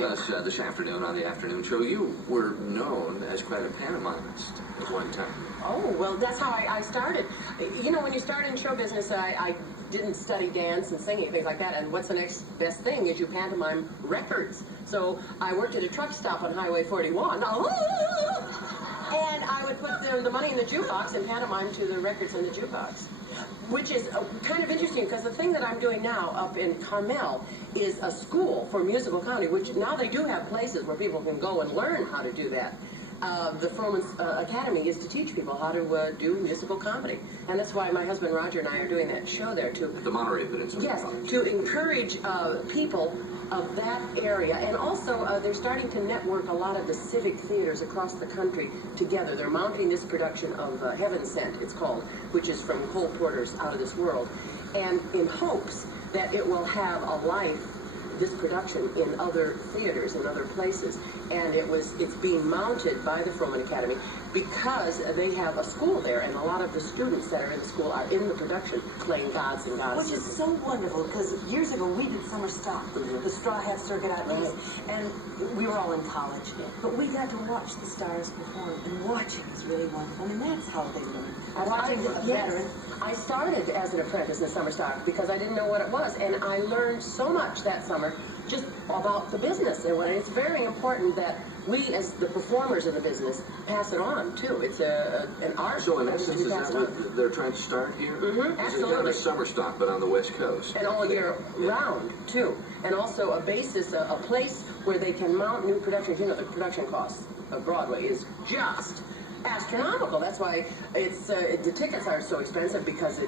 with us this afternoon on the afternoon show. You were known as quite a pantomimist at one time. Oh, well, that's how I started. You know, when you start in show business, I didn't study dance and singing, things like that, and what's the next best thing is you pantomime records. So I worked at a truck stop on Highway 41, and I would put the money in the jukebox and pantomime to the records in the jukebox. Which is kind of interesting, because the thing that I'm doing now up in Carmel is a school for musical comedy, which now they do have places where people can go and learn how to do that. The Frohman's Academy is to teach people how to do musical comedy. And that's why my husband Roger and I are doing that show there, too. At the Monterey Peninsula. Yes, to encourage people of that area. And also, they're starting to network a lot of the civic theaters across the country together. They're mounting this production of Heaven Sent, it's called, which is from Cole Porter's Out of This World. And in hopes that it will have a life, this production, in other theaters and other places. And it's being mounted by the Frohman Academy because they have a school there, and a lot of the students that are in the school are in the production playing gods and goddesses. Which is so wonderful, because years ago we did summer stock, the Straw Hat Circuit out east, and we were all in college. But we got to watch the stars perform, and watching is really wonderful. I mean, that's how they learn. Watching a veteran. I started as an apprentice in summer stock because I didn't know what it was, and I learned so much that summer just about the business. And it's very important that we, as the performers of the business, pass it on, too. It's an art. So in essence, is that what they're trying to start here? Mm-hmm, absolutely. It's kind of a summer stock, but on the West Coast. And all year round, too. And also a basis, a place where they can mount new productions. You know, the production costs of Broadway is just astronomical. That's why the tickets are so expensive, because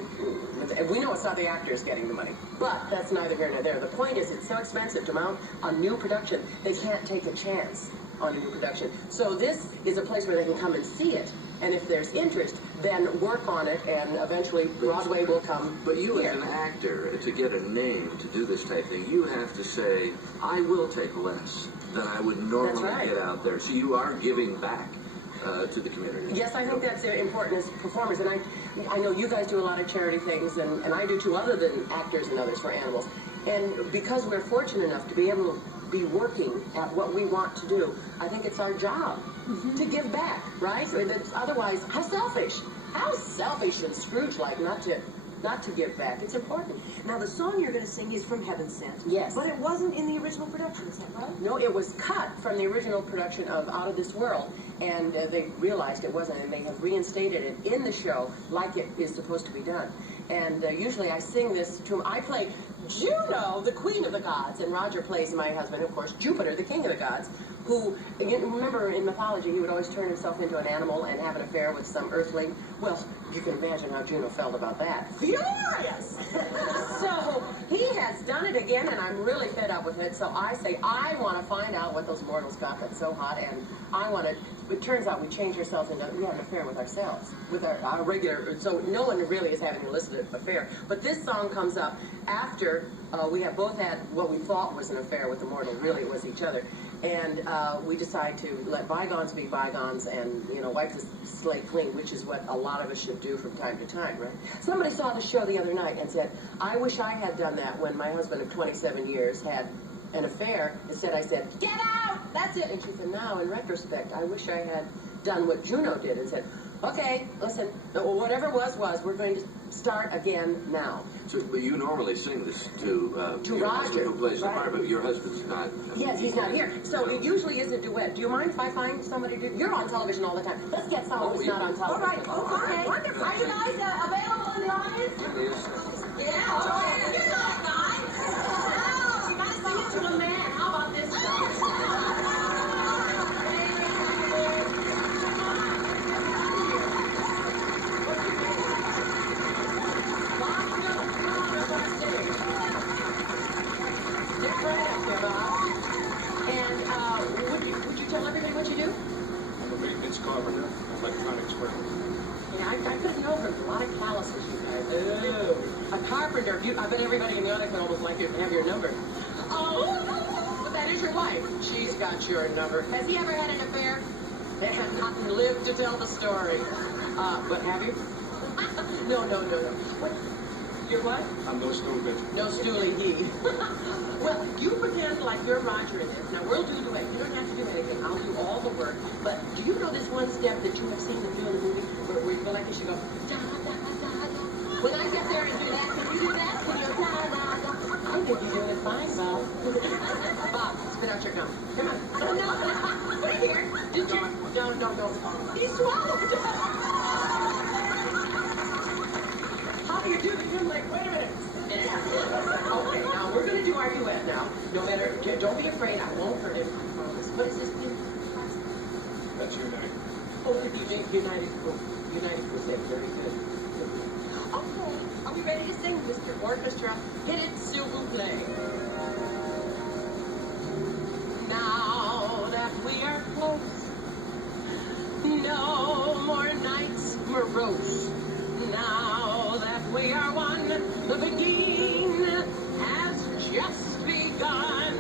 we know it's not the actors getting the money, but that's neither here nor there. The point is, it's so expensive to mount a new production, they can't take a chance on a new production. So this is a place where they can come and see it, and if there's interest, then work on it, and eventually Broadway will come. But you here. as an actor, to get a name to do this type of thing, you have to say, I will take less than I would normally get out there. So you are giving back to the community. Yes, I think that's important as performers, and I know you guys do a lot of charity things, and I do too, other than actors and others for animals. And because we're fortunate enough to be able to be working at what we want to do, I think it's our job to give back, right? Otherwise, how selfish is Scrooge like not to give back? It's important. Now, the song you're going to sing is from Heaven Sent. Yes. But it wasn't in the original production, is that right? No, it was cut from the original production of Out of This World, and they realized it wasn't, and they have reinstated it in the show like it is supposed to be done. And usually I sing this to him. I play Juno, the queen of the gods, and Roger plays my husband, of course, Jupiter, the king of the gods, who, remember in mythology, he would always turn himself into an animal and have an affair with some earthling. Well, you can imagine how Juno felt about that. Furious! So he has done it again, and I'm really fed up with it. So I say, I want to find out what those mortals got that's so hot, and I want to. It turns out we change ourselves into, we have an affair with ourselves, with our regular, so no one really is having an illicit affair. But this song comes up after we have both had what we thought was an affair with the mortal. Really, it was each other. And we decide to let bygones be bygones and, wipe the slate clean, which is what a lot of us should do from time to time, right? Somebody saw the show the other night and said, I wish I had done that when my husband of 27 years had an affair. Instead, I said, get out! That's it! And she said, now, in retrospect, I wish I had done what Juno did and said, okay, listen, whatever was, we're going to start again now. So, but you normally sing this to your Roger, husband who plays the part, but your husband's not. Yes, he's not here. So it usually is a duet. Do you mind if I find somebody to do? You're on television all the time. Let's get someone who's not on television. All right, wonderful. Are you guys available in the audience? Yeah, Joanne. You're not a guy. Oh, you gotta sing it to a man. How about this song? Would you tell everybody what you do? I'm a maintenance carpenter, electronics worker. Yeah, I couldn't know from a lot of calluses, you guys. A carpenter. I bet everybody in the audience would almost like to have your number. Oh, but that is your wife. She's got your number. Has he ever had an affair? They have not lived to tell the story. But have you? No. What? Your what? I'm no stool bitch. No stoolie he. Well, you pretend like you're Roger in this. Now, we'll do the duet. You don't have to do anything. I'll do all the work. But do you know this one step that you have seen them do in the movie where you feel like you should go, da, da, da, da. When I get there and do that, can you do that? Can you, da, da, da. I think you're doing it fine, Bob. Bob, spit out your gum. Come on. Oh, no, put it here. Did you? No. He swallowed it. How do you do the gum? Like, wait a minute. Okay, now we're going to do our duet now. No matter, don't be afraid. I won't hurt him. I promise. What is this thing? That's United. Oh, United Group. United Group. Very good. Okay. Are we ready to sing, Mr. Orchestra? Hit it, s'il vous plaît. Now that we are close, no more nights morose. Now that we are one, the beginning has just begun.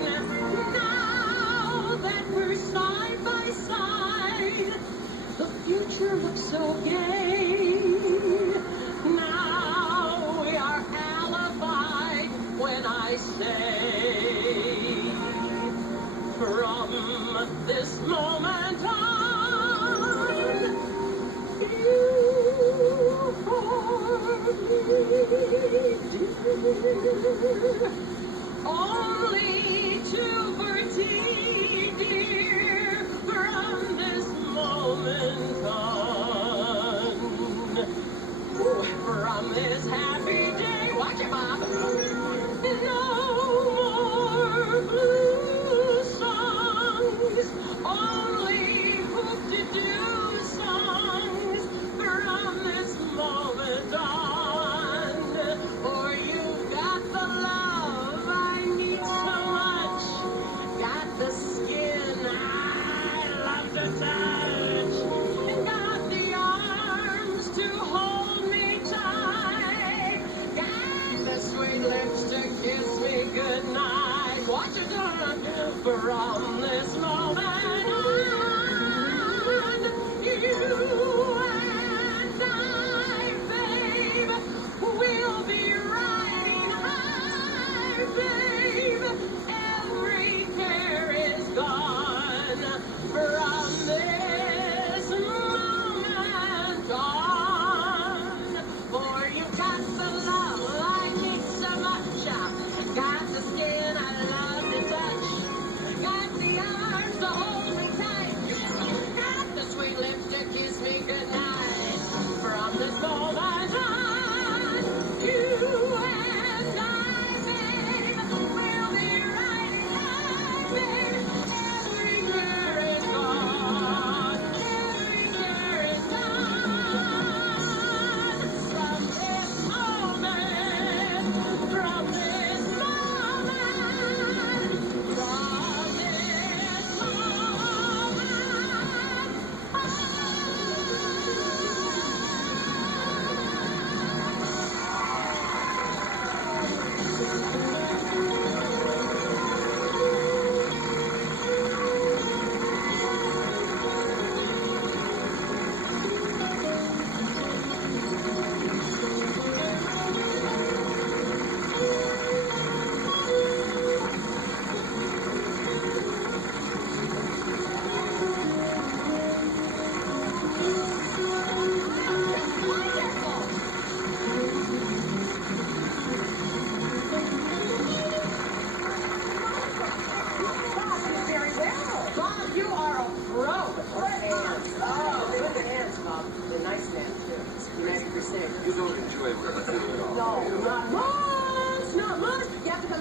Now that we're side by side, the future looks so gay. Now we are allied when I say, from this moment on, you only to Bertie, dear, from this moment on. From this happy day, watch it, Bob. No more blue songs, only hoop-de-doo songs from this moment on. For you've got the love I need so much, got the skin I love to touch, and got the arms to hold me tight, got the sweet lips to kiss me goodnight. Watch it, darling. From this moment on, you and I, babe, we'll be riding high, babe. Every care is gone from this moment on. For you got the love I need so much, got the skin I love to touch, got the arms to hold me tight, got the sweet lips to kiss me goodnight. From this moment on, you and I, babe, we'll be riding high, babe. Every care is gone, every care is gone. From this moment, from this moment, from this Bob, you are a pro. Good hands. Oh, good hands, Bob. The nice hands, too. United Crusade. You don't enjoy what I do at all. No, not much. Not much. You have to come